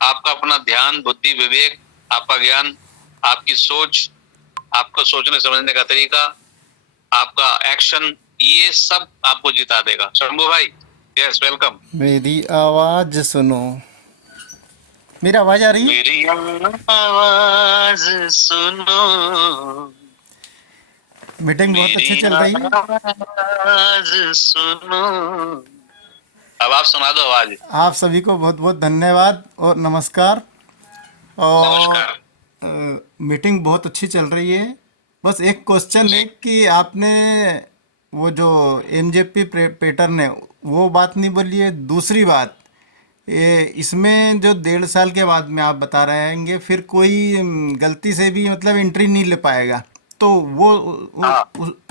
आपका अपना ध्यान, बुद्धि, विवेक, आपका ज्ञान, आपकी सोच, आपका सोचने समझने का तरीका, आपका एक्शन, ये सब आपको जिता देगा। शंभू भाई, यस वेलकम। मेरी आवाज सुनो। मेरी आवाज आ रही है? मेरी आवाज सुनो, मीटिंग बहुत मेरी अच्छी चल रही है। आवाज सुनो। अब आप सुना दो आवाज। आप सभी को बहुत बहुत धन्यवाद और नमस्कार। और नमस्कार। मीटिंग बहुत अच्छी चल रही है। बस एक क्वेश्चन है जी कि आपने वो जो एमजेपी पैटर्न है वो बात नहीं बोली है। दूसरी बात, ये इसमें जो 1.5 साल के बाद में आप बता रहे हैंगे फिर कोई गलती से भी मतलब एंट्री नहीं ले पाएगा, तो वो हाँ।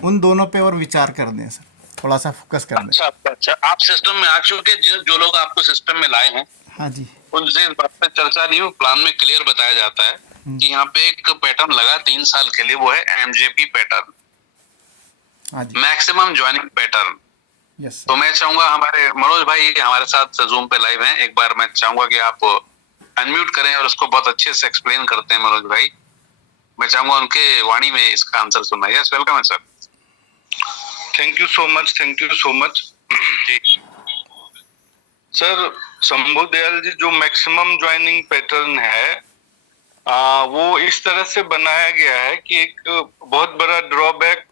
उन दोनों पे और विचार कर दें सर, थोड़ा सा फोकस कर दें। अच्छा अच्छा अच्छा, आप सिस्टम में आ चुके, जो लोग आपको सिस्टम में लाए हैं हाँ जी। उनसे इस बात पे चर्चा नहीं हुई। प्लान में क्लियर बताया जाता है हम्म, कि यहाँ पे एक पैटर्न लगा 3 साल के लिए, वो है एमजेपी पैटर्न, हाँ जी। Maximum joining pattern. यस तो सर। मैं चाहूंगा, हमारे मनोज भाई हमारे साथ जूम पे लाइव हैं, एक बार मैं चाहूंगा कि आप अनम्यूट करें और उसको बहुत अच्छे से एक्सप्लेन करते हैं मनोज भाई। मैं चाहूंगा उनके वाणी में इसका आंसर सुनना। यस वेलकम है sir. Thank you so much, thank you so much. जी सर, शंभू दयाल जी, जो मैक्सिमम ज्वाइनिंग पैटर्न है वो इस तरह से बनाया गया है कि एक बहुत बड़ा ड्रॉबैक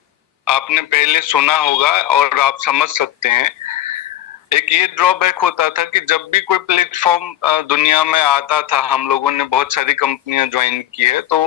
आपने पहले सुना होगा और आप समझ सकते हैं। एक ये ड्रॉबैक होता था कि जब भी कोई प्लेटफॉर्म दुनिया में आता था, हम लोगों ने बहुत सारी कंपनियां ज्वाइन की है, तो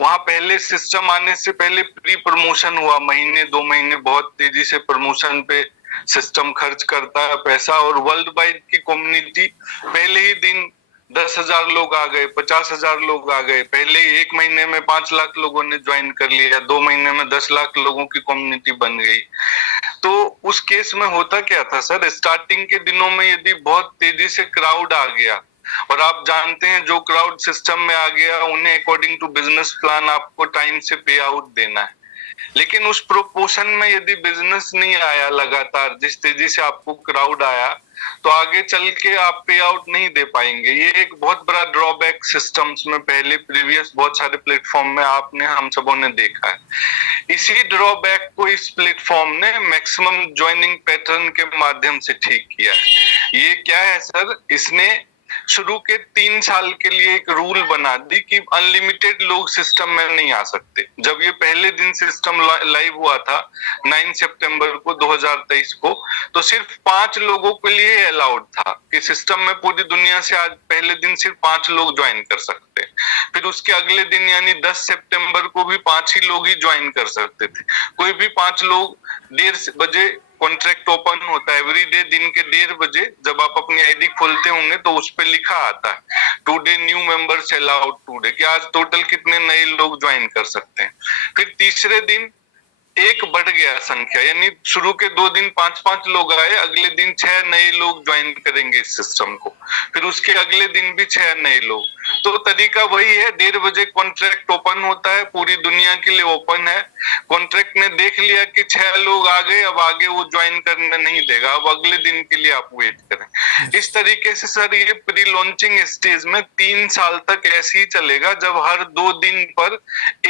वहां पहले सिस्टम आने से पहले प्री प्रमोशन हुआ, महीने 2 महीने बहुत तेजी से प्रमोशन पे सिस्टम खर्च करता है पैसा, और वर्ल्ड वाइड की कम्युनिटी पहले ही दिन 10,000 लोग आ गए, 50,000 लोग आ गए, पहले ही 1 महीने में 5 लाख लोगों ने ज्वाइन कर लिया, 2 महीने में 10 लाख लोगों की कम्युनिटी बन गई। तो उस केस में होता क्या था सर, स्टार्टिंग के दिनों में यदि बहुत तेजी से क्राउड आ गया, और आप जानते हैं जो क्राउड सिस्टम में आ गया उन्हें अकॉर्डिंग टू बिजनेस प्लान आपको टाइम से पे आउट देना है, लेकिन उस प्रोपोर्शन में यदि बिजनेस नहीं आया लगातार, जिस तेजी से आपको क्राउड आया, तो आगे चल के आप पे आउट नहीं दे पाएंगे। ये एक बहुत बड़ा ड्रॉबैक सिस्टम्स में पहले प्रीवियस बहुत सारे प्लेटफॉर्म में आपने हम सबों ने देखा है। इसी ड्रॉबैक को इस प्लेटफॉर्म ने मैक्सिमम ज्वाइनिंग पैटर्न के माध्यम से ठीक किया है। ये क्या है सर, इसने शुरू के 3 साल के लिए एक रूल बना दी कि अनलिमिटेड लोग सिस्टम में नहीं आ सकते। जब ये पहले दिन सिस्टम लाइव हुआ था 9 सितंबर को 2023 को, तो सिर्फ 5 लोगों के लिए अलाउड था कि सिस्टम में पूरी दुनिया से आज पहले दिन सिर्फ 5 लोग ज्वाइन कर सकते। फिर उसके अगले दिन यानी 10 सितंबर को भी 5 ही लोग ही ज्वाइन कर सकते थे। कोई भी 5 लोग 1:30 बजे कॉन्ट्रैक्ट ओपन होता है एवरी डे, दिन के 1:30 बजे जब आप अपनी आईडी खोलते होंगे तो उस पे लिखा आता है today new members allowed today, कि आज टोटल कितने नए लोग ज्वाइन कर सकते हैं। फिर तीसरे दिन एक बढ़ गया संख्या, यानी शुरू के 2 दिन 5-5 लोग आए, अगले दिन 6 नए लोग ज्वाइन करेंगे इस सिस्टम को, फिर उसके अगले दिन भी 6 नए लोग। तो तरीका वही है, 1:30 बजे कॉन्ट्रैक्ट ओपन होता है, पूरी दुनिया के लिए ओपन है। कॉन्ट्रैक्ट ने देख लिया कि 6 लोग आ गए, अब आगे वो ज्वाइन करने नहीं देगा, अब अगले दिन के लिए आप वेट करें। इस तरीके से सर ये प्री लॉन्चिंग स्टेज में 3 साल तक ऐसे ही चलेगा, जब हर 2 दिन पर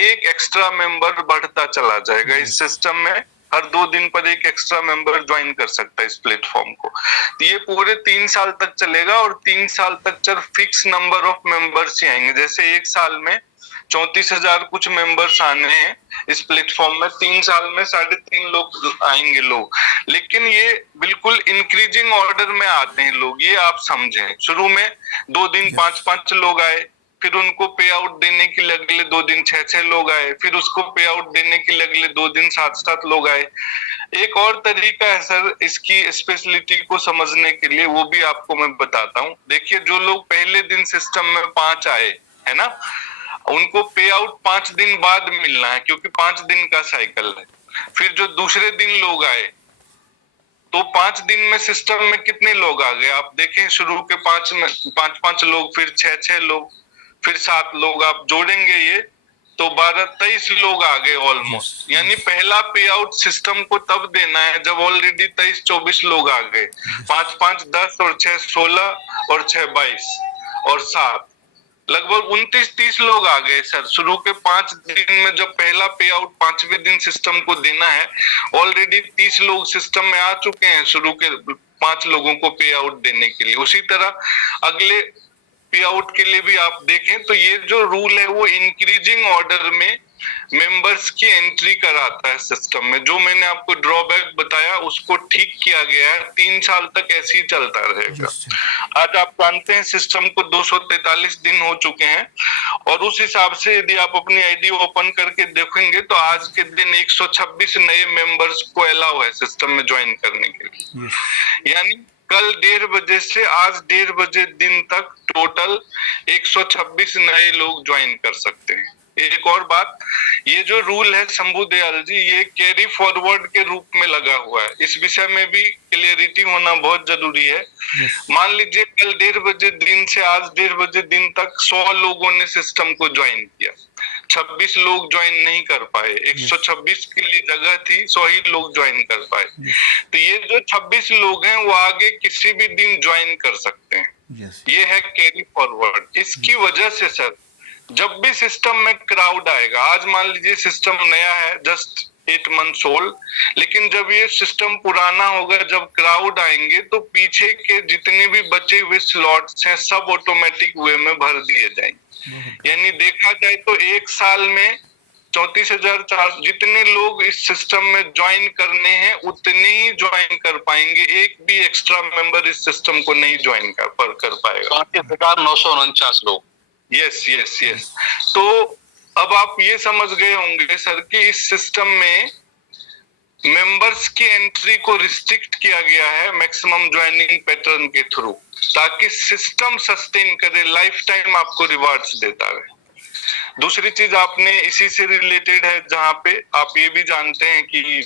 एक एक्स्ट्रा मेंबर बढ़ता चला जाएगा। इस सिस्टम में हर 2 दिन पर एक एक्स्ट्रा मेंबर ज्वाइन कर सकता है इस प्लेटफॉर्म को। तो ये पूरे 3 साल तक चलेगा, और 3 साल तक sir fix number of members ही आएंगे। जैसे एक साल में 34,000 कुछ मेंबर्स आने हैं इस प्लेटफॉर्म में, 3 साल में 3.5 लाख आएंगे लोग। लेकिन ये बिल्कुल इंक्रीजिंग ऑर्डर में आते हैं लोग, ये आप समझें। शुरू में 2 दिन यस। 5-5 लोग आए, फिर उनको पे आउट देने के लिए अगले 2 दिन 6-6 लोग आए, फिर उसको पे आउट देने के लिए अगले 2 दिन 7-7 लोग आए। एक और तरीका है सर इसकी स्पेशलिटी को समझने के लिए, वो भी आपको मैं बताता हूँ। देखिए, जो लोग पहले दिन सिस्टम में 5 आए है ना, उनको पे आउट 5 दिन बाद मिलना है, क्योंकि 5 दिन का साइकिल है। फिर जो दूसरे दिन लोग आए, तो 5 दिन में सिस्टम में कितने लोग आ गए आप देखें, शुरू के 5 में 5-5 लोग, फिर 6-6 लोग, फिर 7 लोग, आप जोड़ेंगे ये तो 12-23 लोग आ गए यस। ऑलमोस्ट। यानी यस। पहला पे आउट सिस्टम को तब देना है जब ऑलरेडी 23-24 लोग आ गए। 5-5 10 और 6 16 और 6 22, और 7, लगभग 29-30 लोग आ गए सर। शुरू के 5 दिन में जब पहला पे आउट 5वें दिन सिस्टम को देना है, ऑलरेडी 30 लोग सिस्टम में आ चुके हैं शुरू के 5 लोगों को पे आउट देने के लिए। उसी तरह अगले पे आउट के लिए भी आप देखें तो ये जो रूल है वो इंक्रीजिंग ऑर्डर में मेंबर्स की एंट्री कराता है सिस्टम में। जो मैंने आपको ड्रॉबैक बताया उसको ठीक किया गया है, 3 साल तक ऐसे ही चलता रहेगा। आज आप जानते हैं सिस्टम को 243 दिन हो चुके हैं, और उस हिसाब से यदि आप अपनी आईडी ओपन करके देखेंगे तो आज के दिन 126 नए मेंबर्स को अलाउ है सिस्टम में ज्वाइन करने के लिए। यानी कल 1:30 बजे से आज 1:30 बजे दिन तक टोटल 126 नए लोग ज्वाइन कर सकते हैं। एक और बात, ये जो रूल है शंभू दयाल जी, ये कैरी फॉरवर्ड के रूप में लगा हुआ है। इस विषय में भी क्लियरिटी होना बहुत जरूरी है। मान लीजिए कल 1:30 बजे दिन से आज 1:30 बजे दिन तक 100 लोगों ने सिस्टम को ज्वाइन किया, 26 लोग ज्वाइन नहीं कर पाए। 126 के लिए जगह थी, 100 ही लोग ज्वाइन कर पाए। तो ये जो 26 लोग हैं वो आगे किसी भी दिन ज्वाइन कर सकते हैं। ये है कैरी फॉरवर्ड। इसकी वजह से सर जब भी सिस्टम में क्राउड आएगा, आज मान लीजिए सिस्टम नया है, जस्ट 8 months ओल्ड, लेकिन जब ये सिस्टम पुराना होगा, जब क्राउड आएंगे तो पीछे के जितने भी बचे हुए स्लॉट्स हैं सब ऑटोमेटिक वे में भर दिए जाएंगे। यानी देखा जाए तो 1 साल में 34,400 जितने लोग इस सिस्टम में ज्वाइन करने हैं उतने ही ज्वाइन कर पाएंगे। एक भी एक्स्ट्रा मेंबर इस सिस्टम को नहीं ज्वाइन कर पाएगा। 34,949 लोग। यस। तो अब आप ये समझ गए होंगे सर कि इस सिस्टम में मेंबर्स की एंट्री को रिस्ट्रिक्ट किया गया है मैक्सिमम ज्वाइनिंग पैटर्न के थ्रू, ताकि सिस्टम सस्टेन करे, लाइफ टाइम आपको रिवार्ड्स देता है। दूसरी चीज आपने इसी से रिलेटेड है, जहां पे आप ये भी जानते हैं कि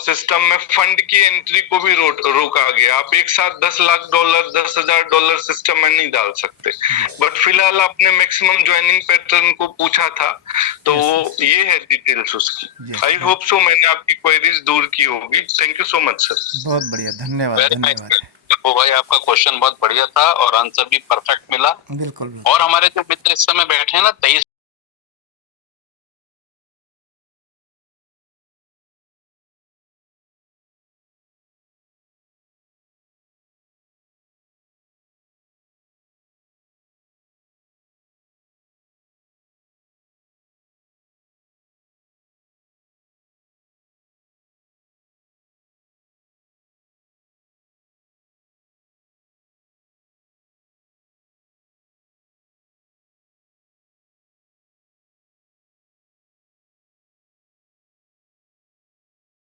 सिस्टम में फंड की एंट्री को भी रोका गया। आप एक साथ $10 लाख, $10,000 सिस्टम में नहीं डाल सकते। बट फिलहाल आपने मैक्सिमम ज्वाइनिंग पैटर्न को पूछा था, तो ये है डिटेल्स उसकी। आई होप सो मैंने आपकी क्वेरीज दूर की होगी। Thank you so much sir. बहुत बढ़िया, धन्यवाद। वो भाई आपका क्वेश्चन बहुत बढ़िया था और आंसर भी परफेक्ट मिला। बिल्कुल। और हमारे जो मित्र इस समय बैठे हैं ना, 23